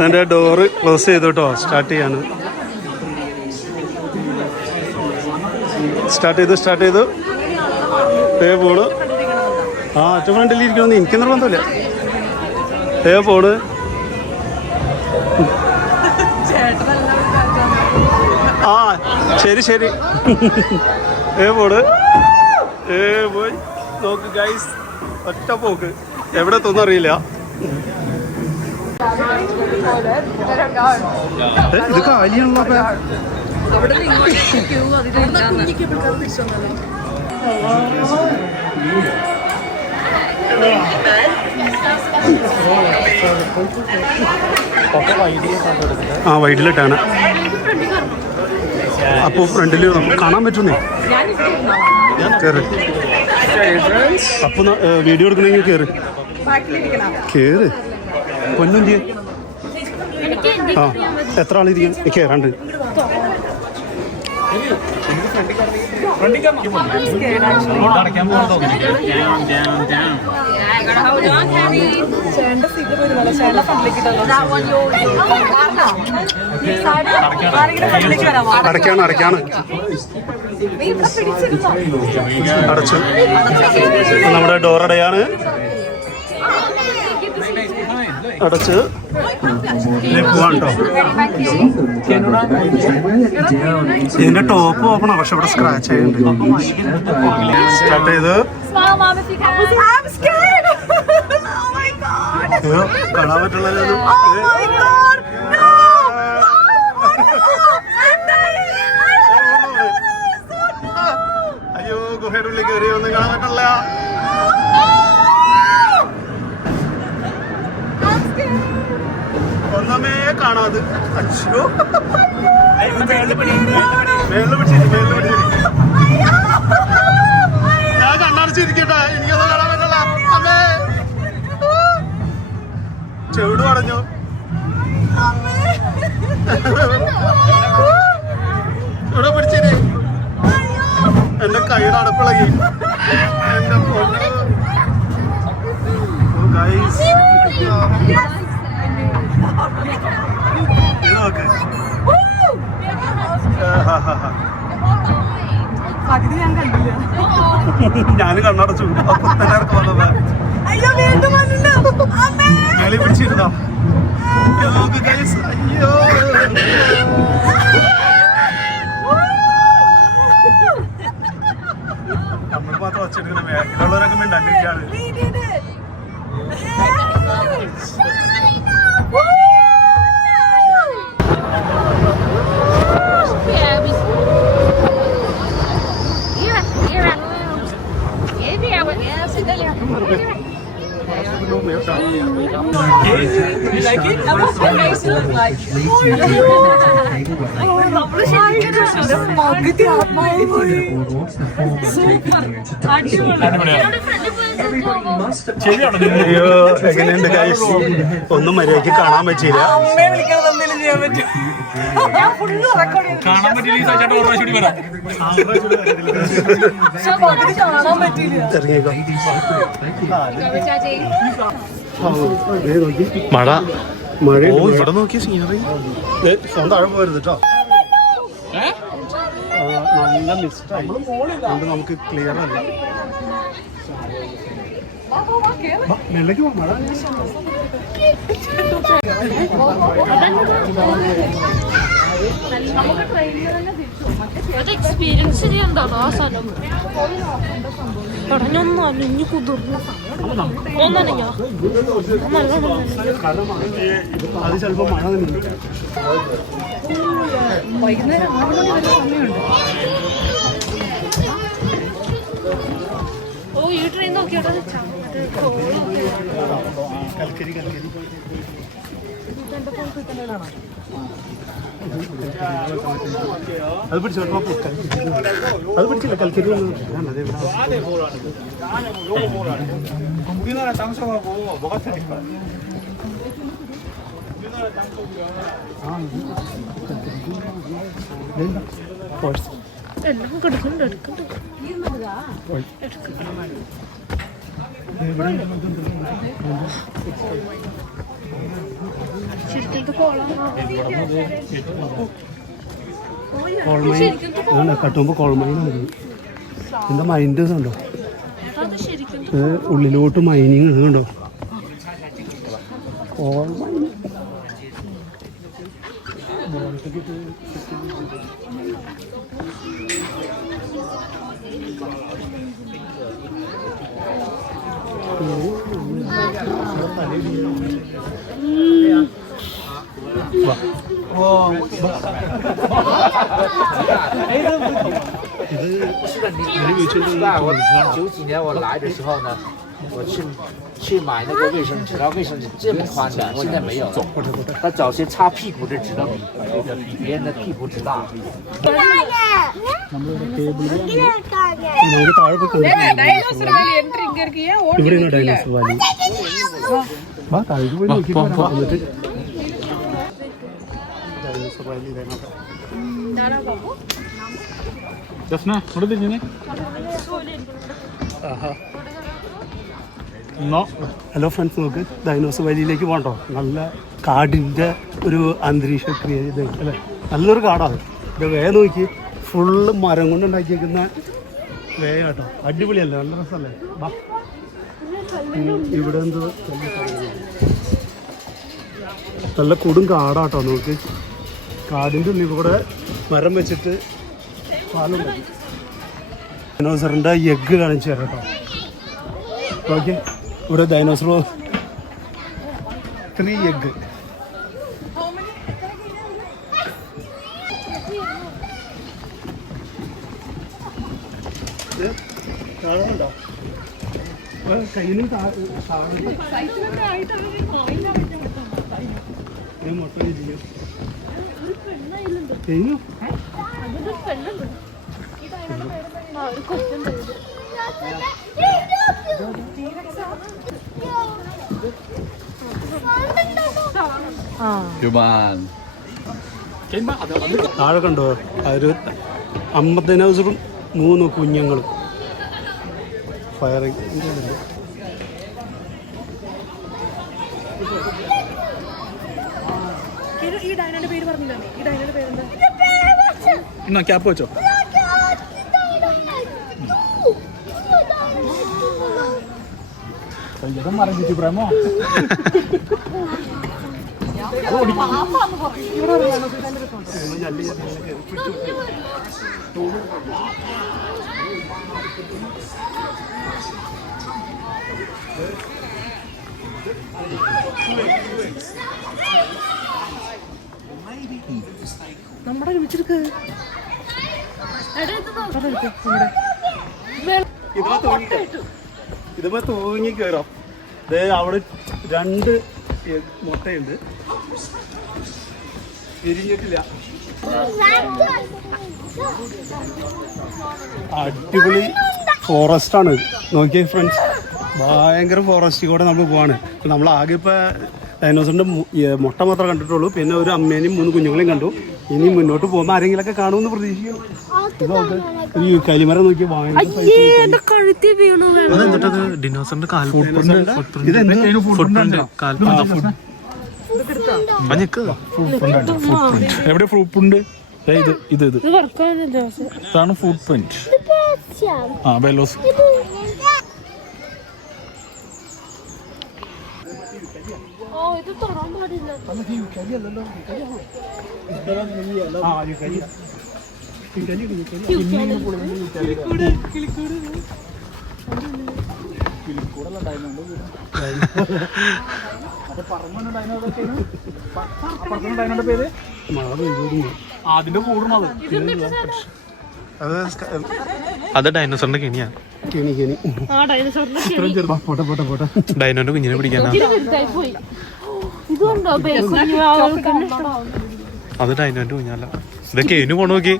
അതിൻ്റെ door close ചെയ്തു കേട്ടോ. സ്റ്റാർട്ട് ചെയ്യാണ്. സ്റ്റാർട്ട് ചെയ്തു പോണ്. ആ ഒറ്റ ഫ്രണ്ടിൽ ഇരിക്കണമെന്ന് എനിക്ക് നിർബന്ധമില്ല. പോണ്. ആ ശരി പോണ്. പോയി നോക്ക് ഗൈസ്, ഒറ്റ പോക്ക്. എവിടെ എത്തുമെന്ന് അറിയില്ല. ഇത് കാലിയാണല്ലോ. ആ വൈഡിലിട്ടാണ്. അപ്പോൾ ഫ്രണ്ടിൽ കാണാൻ പറ്റുന്നേ. കയറി. അപ്പോൾ വീഡിയോ എടുക്കണമെങ്കിൽ കയറ്. പൊന്നുന്തിയെ. ആ എത്ര ആളിരിക്കും? കയറാണ്ട്. അടയ്ക്കാണ് അടച്ചു. നമ്മുടെ ഡോറടയാണ്. അടച്ച് പോവാണ് കേട്ടോ. ഇതിന്റെ ടോപ്പ് ഓപ്പണാ, പക്ഷെ ഇവിടെ സ്ക്രാച്ച് ആയിട്ടുണ്ട്. സ്റ്റാർട്ട് ചെയ്ത് കാണാൻ പറ്റുള്ളൂ. അയ്യോ ഗുഹയുടെ ഉള്ളിൽ കയറി ഒന്നും കാണാൻ പറ്റില്ല. ഒന്നമേ കാണാതെ. അച്ഛോ ഞാൻ കണ്ണടച്ചിരിക്കട്ടെ, എനിക്കൊന്നും കാണാൻ പറ്റില്ല. അമ്മേ ചെവിട് പടഞ്ഞു. ഇവിടെ പിടിച്ചിരി. എന്റെ കൈയുടെ അടപ്പിളകി. എന്റെ പൊന്നു ഗൈസ്. ഞാന് കണ്ണടച്ചു. അപ്പൊ തന്നെ ഇറക്കം വന്നതാ. മേളി പിടിച്ചിരുന്നോ? അയ്യോ നമ്മൾ മാത്രം വച്ചെടുക്കുന്ന മേഖലയുള്ളവരൊക്കെ മിണ്ടാണ്ടിരിക്കാണ്. You like it? What makes it look like? അയ്യോ എങ്ങനെയുണ്ട് ഗൈസ്? ഒന്നും മര്യാദയ്ക്ക് കാണാൻ പറ്റിയില്ല. മഴ ഇവിടെ നോക്കിയ സീനറി. ഫോൺ താഴെ പോകരുത് കേട്ടോ. നല്ല മിസ്റ്റായി കൊണ്ട് നമുക്ക് ക്ലിയർ അല്ല. മെല്ലക്ക് പോ. മഴ എക്സ്പീരിയൻസ് ചെയ്യണ്ടാണോ ആ സ്ഥലം? പറഞ്ഞൊന്നും അലിഞ്ഞു കുതിർന്നു. ഒന്നനഞ്ഞോ അത് ചിലപ്പോ മഴ തന്നെ. വൈകുന്നേരം 6 മണി വരെ സമയമുണ്ട്. ഓ ഈ ട്രെയിൻ നോക്കിയോട്ടോ. കൽക്കരി അത് പിടിച്ചോ. അത് പിടിച്ചില്ല. കൽക്കരി 우리나라 땅속하고 뭐가 틀릴까? 우리나라 땅속이랑 എല്ലാം കിടക്കുന്നുണ്ട്. എടുക്കുന്നുണ്ട്. കോൾമൈൻ കട്ടുമ്പോ കോൾമൈൻ എന്താ മൈൻഡ് ഉണ്ടോ? ഉള്ളിലോട്ട് മൈനിങ് കണ്ടോ? കോൾമൈൻ我90几年我来的时候呢，我去买那个卫生纸，然后卫生纸这么宽的，现在没有了。他找些擦屁股的纸都比别人的屁股纸大。 നമുക്ക് താഴെ പോയി डायनासोर वाली एंट्री करके है और ഇവിടെ ഡൈനോസർ വാലി വാ താഴെ പോയി നോക്കിയിട്ട് വരാം. എന്നിട്ട് ഡൈനോസർ വാലി ജസ്ന ഇവിടെ തിരിഞ്ഞേ ഹലോ ഫ്രണ്ട്സ്, നോക്ക് ഡൈനോസർ വാലിയിലേക്ക് പോകണ്ടോ? നല്ല കാടിൻ്റെ ഒരു അന്തരീക്ഷം ക്രിയേറ്റ് ചെയ്ത് അല്ലേ? നല്ലൊരു കാടാണ് ഇത്. വേ നോക്കി ഫുള്ള് മരം കൊണ്ട് ഉണ്ടാക്കിയേക്കുന്ന വേ കേട്ടോ. അടിപൊളിയല്ലേ? നല്ല രസമല്ലേ? വാ ഇവിടെ എന്തോ നല്ല കൊടും കാടാട്ടോ. നോക്ക് കാടിൻ്റെ ഉള്ളിൽ കൂടെ മരം വെച്ചിട്ട് പാലുണ്ടാക്കി. ഡൈനോസറിൻ്റെ എഗ്ഗ് കാണിച്ചു തരാം കേട്ടോ. ഓക്കെ, ഇവിടെ ഡൈനോസർ 3 എഗ്ഗ്. കാണുന്നുണ്ടോ? കയ്യിലും മുട്ട ഇരിക്കും. കഴിഞ്ഞു. താഴെ കണ്ടോ? ഒരു 50 ഡൈനോസറും 3 കുഞ്ഞുങ്ങളും. ഫയറിങ് ഈ ഡൈനോയുടെ പേര് പറഞ്ഞില്ലേ? ഈ ഡൈനോയുടെ പേരെന്താ? എന്നാ ക്യാപ്പ് വെച്ചോ. പ്രേമോ നമ്മുടെ വിളിച്ചെടുക്ക്. ഇതുമ്പോ തൂങ്ങി കയറാം. അവിടെ 2 മുട്ടയുണ്ട്, വിരിഞ്ഞിട്ടില്ല. അടിപൊളി ഫോറസ്റ്റ് ആണ്. നോക്കിയേ ഫ്രണ്ട്സ്, ഭയങ്കര ഫോറസ്റ്റിൽ കൂടെ നമ്മൾ പോവാണ്. നമ്മൾ ആകെ ഇപ്പൊ ഡൈനോസറിന്റെ മുട്ട മാത്രമേ കണ്ടിട്ടുള്ളൂ. പിന്നെ ഒരു അമ്മേനെയും 3 കുഞ്ഞുങ്ങളെയും കണ്ടു. ഇനി മുന്നോട്ട് പോകുമ്പോൾ ആരെങ്കിലൊക്കെ കാണുമെന്ന് പ്രതീക്ഷിക്കുന്നു. ഇതൊക്കെ ഈ കലിമരം നോക്കി ഡിനോസറിന്റെ എവിടെ ഫ്രൂട്ട് ഉണ്ട്? ഇതാണ് ഫുട് പ്രിന്റ്. ആ ബെലോസ്. ഇത് തൊടാൻ പാടില്ല. പേര് അതിന്റെ കൂടുന്നത് അത് ഡൈനോസറിന്റെ കെണിയാ. ഡൈനോന്റെ കുഞ്ഞിനെ പിടിക്കാനാ. അത് ഡൈനോന്റെ കുഞ്ഞല്ല. ഇതൊക്കെ കെനു പോണ നോക്കി.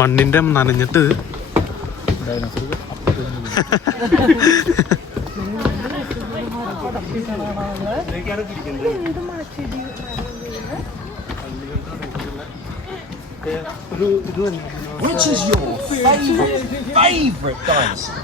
മണ്ണിന്റെ നനഞ്ഞിട്ട് എന്ത് മഴച്ചെടി Which is your favorite dinosaur?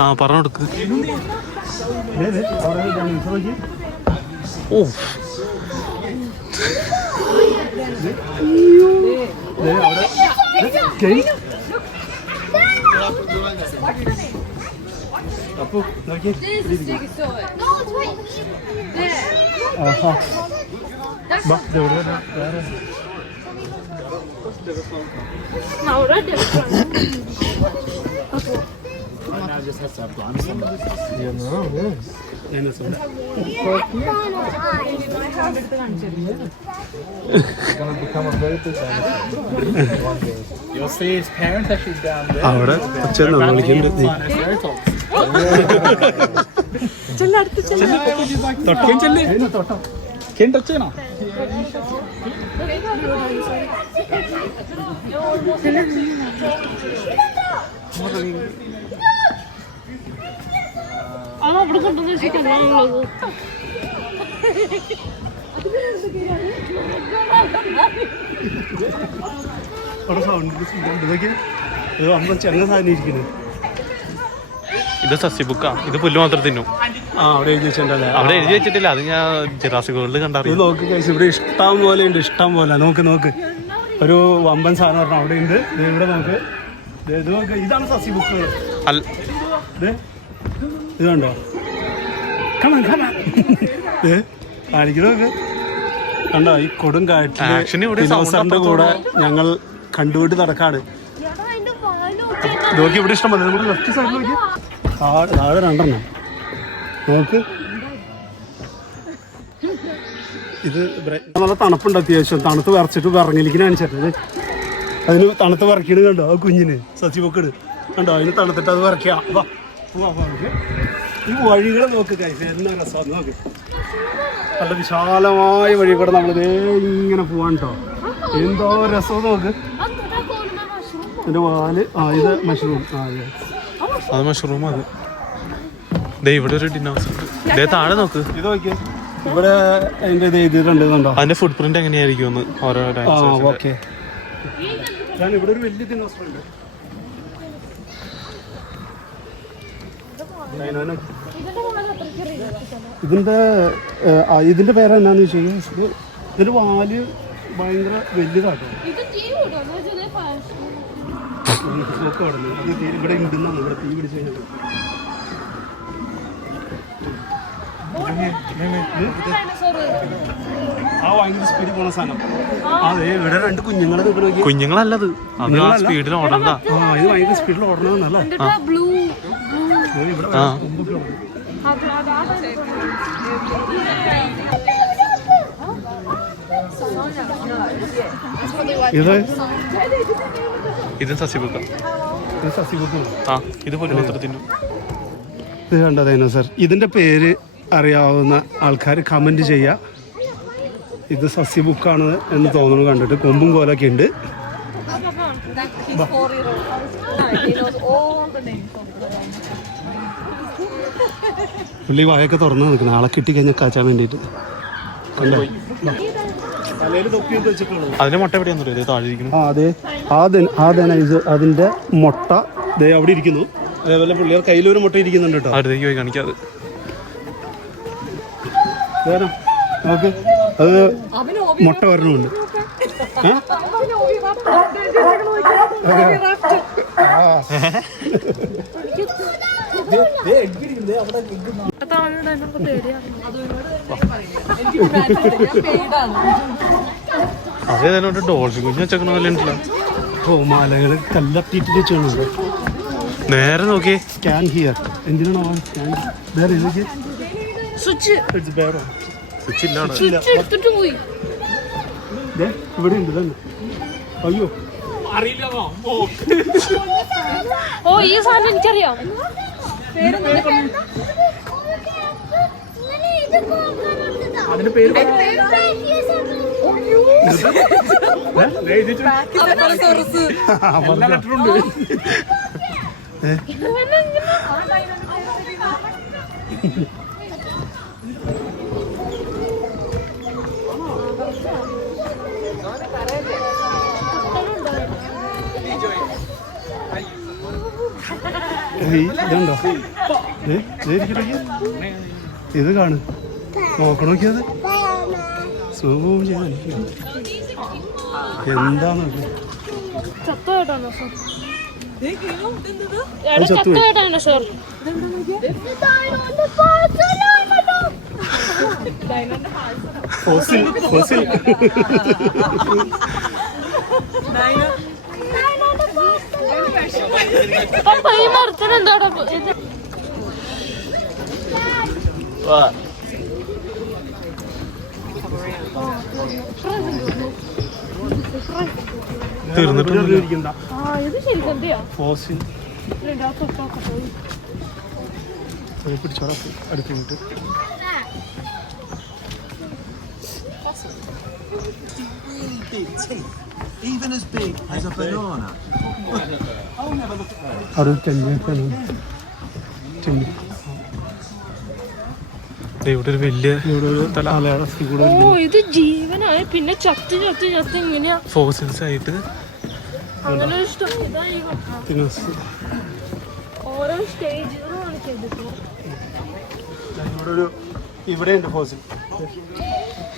ആ പറഞ്ഞു കൊടുക്ക്. ഓ അപ്പൊ നോക്കിയേ Ahora te You'll see his parents actually down there. അവിടെ അച്ഛൻ വിളിക്കുന്നുണ്ട്. Ama burada kontonu çıkarmam. അവിടെ സൗണ്ട് ഇതൊക്കെ അമ്മ ചെന്ന സാധനം ഇരിക്കുന്നത്. ഇത് സസ്യബുക്കാ. ഇത് പുല്ല് മാത്രം തിന്നും. ആ അവിടെ എഴുതി വെച്ചിട്ടുണ്ടല്ലേ. അവിടെ എഴുതി വെച്ചിട്ടില്ല. അത് ഞാൻ ജുറാസിക് വേൾഡിൽ ഇത് കണ്ടറിയാം. നോക്ക് കഴിച്ച് ഇവിടെ ഇഷ്ടം പോലെ ഉണ്ട്. ഇഷ്ടം പോലെ നോക്ക് ഒരു വമ്പൻ സാധനം പറഞ്ഞാൽ അവിടെ ഉണ്ട്. ഇവിടെ നോക്ക് ഇത് നോക്ക്. ഇതാണ് സസി ബുക്കുകൾ. ഇത് കണ്ടോ കാണിക്കണ നോക്ക് കണ്ടോ. ഈ കൊടും Action ഇവിടെ കാട്ടിന്റെ കൂടെ ഞങ്ങൾ കണ്ടുപിടി നടക്കാണ്. നോക്കി ഇവിടെ ഇഷ്ടം പോലെ. നമ്മുടെ ലെഫ്റ്റ് സൈഡിൽ നോക്കി താഴെ രണ്ടെണ്ണം നോക്ക്. ഇത് നല്ല തണുപ്പുണ്ട് അത്യാവശ്യം. തണുത്ത് വിറച്ചിട്ട് വിറങ്ങലിക്കിന് കാണിച്ചിട്ട് അതിന് തണുത്ത് വിറക്കിയത് കണ്ടോ. ആ കുഞ്ഞിന് സസിബൊക്കിട് കണ്ടോ. അതിന് തണുത്തിട്ട് അത് വിറക്കുക. ഈ വഴികൾ നോക്ക് കഴിച്ച് എന്നാ രസം നോക്ക്. നല്ല വിശാലമായ വഴി കൂടെ നമ്മളിതേ ഇങ്ങനെ പോവാൻ കേട്ടോ. എന്തോ രസം നോക്ക്. ഇതിന്റെ വാല് ഇത് മഷ്റൂം. അതെ അത് മഷ്റൂം. അത് ദേ ഇവിടെ ഒരു ഡിനോസർ. ദേ താഴെ നോക്ക്. ഇത് നോക്കിയേ. ഇവിടെ അതിന്റെ ഇത് എഴുതിയിട്ടുണ്ടോ. അതിന്റെ ഫുട് പ്രിന്റ് എങ്ങനെയായിരിക്കും ഒന്ന് ഓരോ ഓക്കെ. ഇവിടെ ഒരു വലിയ ദിനോസർ ഉണ്ട്. ഇതിന്റെ പേര് എന്നാന്ന് വെച്ച് കഴിഞ്ഞാൽ ഇതിന്റെ വാല് ഭയങ്കര വലുതാട്ടോ. ഇവിടെ ഉണ്ടെന്നാണ്. ഇവിടെ തീ പിടിച്ചു കഴിഞ്ഞാൽ ആ ഭയങ്കര സ്പീഡിൽ പോണ സാധനം. അതെ ഇവിടെ രണ്ട് കുഞ്ഞുങ്ങളെ നോക്കി. കുഞ്ഞുങ്ങളല്ലത്. അത് ആ സ്പീഡിൽ ഓടണ്ട. ഇത് ഭയങ്കര സ്പീഡിൽ ഓടണമെന്നല്ലേ. ആ ഇത് സസ്യബുക്ക. ആ ഇത് പുല്ല് മാത്രം തിന്നും. ഇത് കണ്ടതേനോ സാർ. ഇതിന്റെ പേര് അറിയാവുന്ന ആൾക്കാർ കമന്റ് ചെയ്യുക. ഇത് സസ്യബുക്കാണ് എന്ന് തോന്നുന്നു കണ്ടിട്ട്. കൊമ്പും കോലൊക്കെ ഉണ്ട്. പുള്ളി വായൊക്കെ തുറന്നു നിൽക്കണം. ആളെ കിട്ടിക്കഴിഞ്ഞാൽ കാച്ചാൻ വേണ്ടിയിട്ട്. അതിന്റെ മുട്ട എവിടെയാന്ന് താഴെ ഇരിക്കുന്നു. അതെ അതിന്റെ മുട്ട ദേ അവിടെ ഇരിക്കുന്നു. അതേപോലെ പുള്ളിയുടെ കയ്യിലൊരു മുട്ട ഇരിക്കുന്നുണ്ട് കേട്ടോ. അടുത്തേക്ക് പോയി കാണിക്കാതെ. നോക്ക് അത് മുട്ട വരണമുണ്ട്. അതേതായാലും ഡോൾഫിൻ കുഞ്ഞ് വെച്ചേക്കണ പോലെ ഉണ്ടല്ലോ. മാലകള് കല്ലട്ടിട്ട് വെച്ചാണ്. നേരെ നോക്കിയേ. Scan here. എന്തിനാണോ സ്കാൻ? ഇവിടെ ഉണ്ട് തന്നെ. അയ്യോ ഓ ഈ സാധനം എനിക്കറിയാം. അതിന്റെ പേര് എല്ലാ ലെറ്ററും ഉണ്ട്. ഇതുണ്ടോ? ഇത് കാണു, നോക്കണോക്കിയത് സൂം ചെയ്യാൻ എന്താ നോക്കി ചത്തുപോയിട്ടാണോ സാർ? ഫോസിൽ ഫോസിൽ അപ്പൊ ഈ മരത്തിന് എന്താടാ ഇത്? തീർന്നിട്ടില്ല. ആ ഇത് ശരിക്കും എന്തെയാ? ഫോസിൽ ഇതിന്റെ പിടിച്ചോടാ അടുത്ത് വിട്ട്. Big teeth, even as big as a banana. അവിടെ ചെമ്മീൻ ഇവിടെ ഒരു വലിയ ഇവിടെ ഒരു തലയാള കൂടെ ഓ ഇത് ജീവനായി പിന്നെ ചത്ത് ചത്ത് ചത്ത് ഇങ്ങനെയാ ഫോസിൽസ് ആയിട്ട് അങ്ങനെ ഒരു ഇഷ്ടം ഇതായി ഓരോ സ്റ്റേജുകളാണ് ചെയ്തിട്ട്. ഇവിടെ ഒരു ഇവിടെ ഉണ്ട് ഫോസിൽ.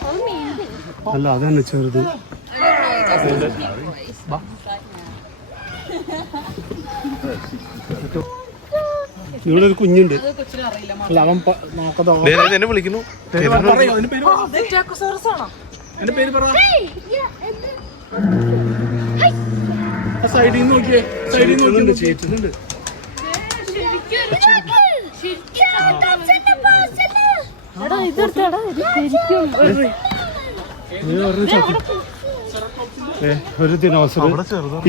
അത് മീൻ അല്ല അതന്നെ ചെറുത്. ഇവിടെ ഒരു കുഞ്ഞുണ്ട്. അല്ല അവൻ എന്നെ വിളിക്കുന്നു. സൈഡിൽ നിന്ന് നോക്കിയേ, സൈഡിൽ നിന്ന് ചേറ്റുന്നുണ്ട്. എടാ ഇതെടുത്തടാ ഇത് ശരിക്കും ഒരു ദിനോസർ.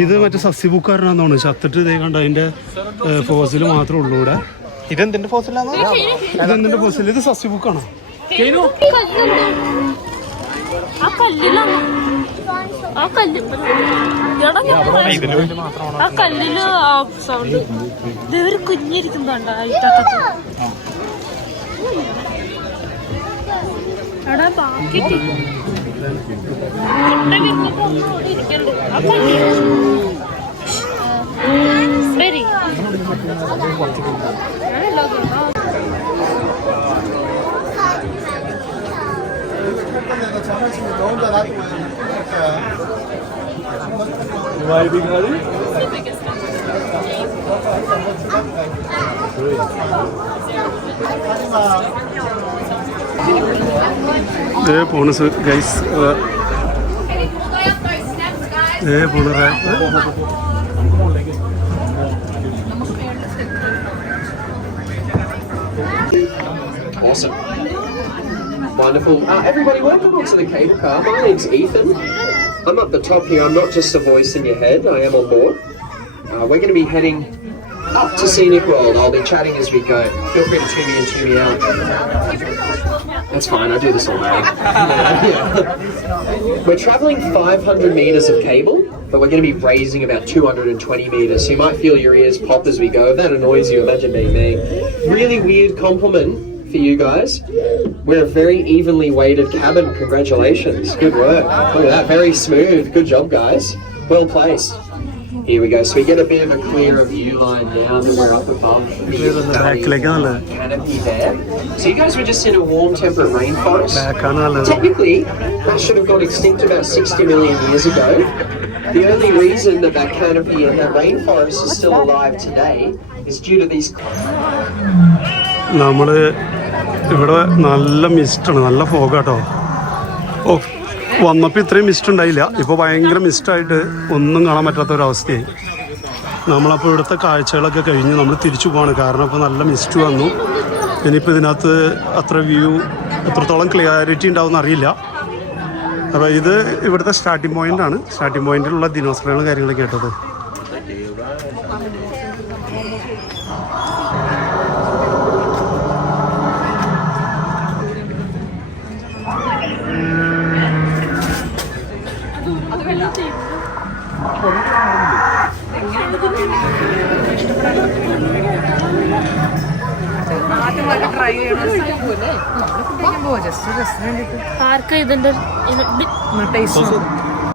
ഇത് മറ്റേ സസ്യബുക്കാരനാന്ന് തോന്നുന്നു. ചത്തിട്ട് ഇതേ കണ്ട അതിന്റെ ഫോസിൽ മാത്രമേ ഉള്ളൂ ഇവിടെ. ഇതെന്തിന്റെ ഫോസിലാണോ? ഇതെന്തിന്റെ ഫോസിൽ? ഇത് സസ്യബുക്കാണോ? ആ കല്ലിലാണ് ആ കല്ല് എടാ ആ കല്ലില് ആ സൗണ്ട് ഇതൊരു കുഞ്ഞിരിക്കുന്നുണ്ട് അയിട്ടത്ത്. എടാ ബാക്കി ഇരിക്കണ്ട് ആ കല്ല് ശരി. പോണ് ഗൈസ്, പോണ Awesome. Wonderful. Everybody, welcome onto the cable car. My name's Ethan. I'm up the top here. I'm not just a voice in your head. I am on board. We're going to be heading up to Scenic World. I'll be chatting as we go. Feel free to tune me in, tune me out. That's fine. I do this all day. We're travelling 500 metres of cable, but we're going to be raising about 220 metres. So you might feel your ears pop as we go. If that annoys you, imagine being me. Really weird compliment for you guys. We're a very evenly weighted cabin. Congratulations. Good work. Look at that. Very smooth. Good job, guys. Well placed. Here we go. So we get a bit of a clearer view line now that we're up above the canopy there. So you guys were just in a warm temperate rainforest. Technically, that should have got extinct about 60 million years ago. The only reason that that canopy and that rainforest is still alive today is due to these... നമ്മള് ഇവിടെ നല്ല മിസ്റ്റാണ്, നല്ല ഫോഗാട്ടോ. ഓ, വന്നപ്പോൾ ഇത്രയും mist ഉണ്ടായില്ല. ഇപ്പോൾ ഭയങ്കര മിസ്റ്റായിട്ട് ഒന്നും കാണാൻ പറ്റാത്തൊരവസ്ഥയായി. നമ്മളപ്പോൾ ഇവിടുത്തെ കാഴ്ചകളൊക്കെ കഴിഞ്ഞ് നമ്മൾ തിരിച്ചു പോവാണ്. കാരണം ഇപ്പോൾ നല്ല മിസ്റ്റ് വന്നു. ഇനിയിപ്പോൾ ഇതിനകത്ത് അത്ര വ്യൂ എത്രത്തോളം ക്ലിയാരിറ്റി ഉണ്ടാവുമെന്ന് അറിയില്ല. അപ്പോൾ ഇത് ഇവിടുത്തെ സ്റ്റാർട്ടിംഗ് പോയിൻ്റാണ്. സ്റ്റാർട്ടിംഗ് പോയിന്റിലുള്ള ദിനോസറുകളും കാര്യങ്ങളൊക്കെ കേട്ടത്. ആർക്കാ ഇതിന്റെ ടേസ്റ്റ്